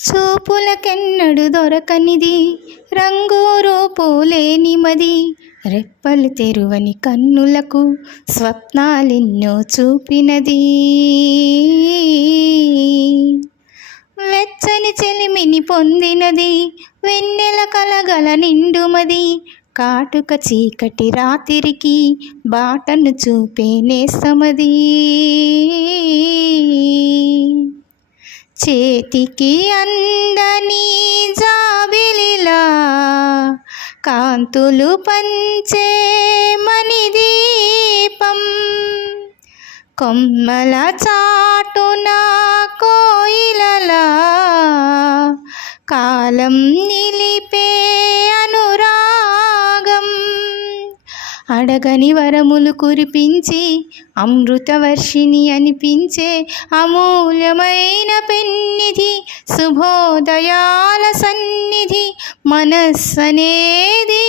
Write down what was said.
చూపులకెన్నడు దొరకనిది, రంగు రూపు లేనిమది, రెప్పలు తెరువని కన్నులకు స్వప్నాలెన్నో చూపినది. వెచ్చని చెలిమిని పొందినది, వెన్నెల కలగల నిండుమది, కాటుక చీకటి రాత్రికి బాటను చూపే నేస్తమది. చేతికి అందని జాబిలిలా కాంతులు పంచే మణిదీపం, కొమ్మల చాటున కోయిలలా కాలం నిలిపే అనురాగం. అడగని వరములు కురిపించి అమృతవర్షిణి అనిపించే అమూల్యమైన పెన్నిధి, శుభోదయాల సన్నిధి మనస్సనేది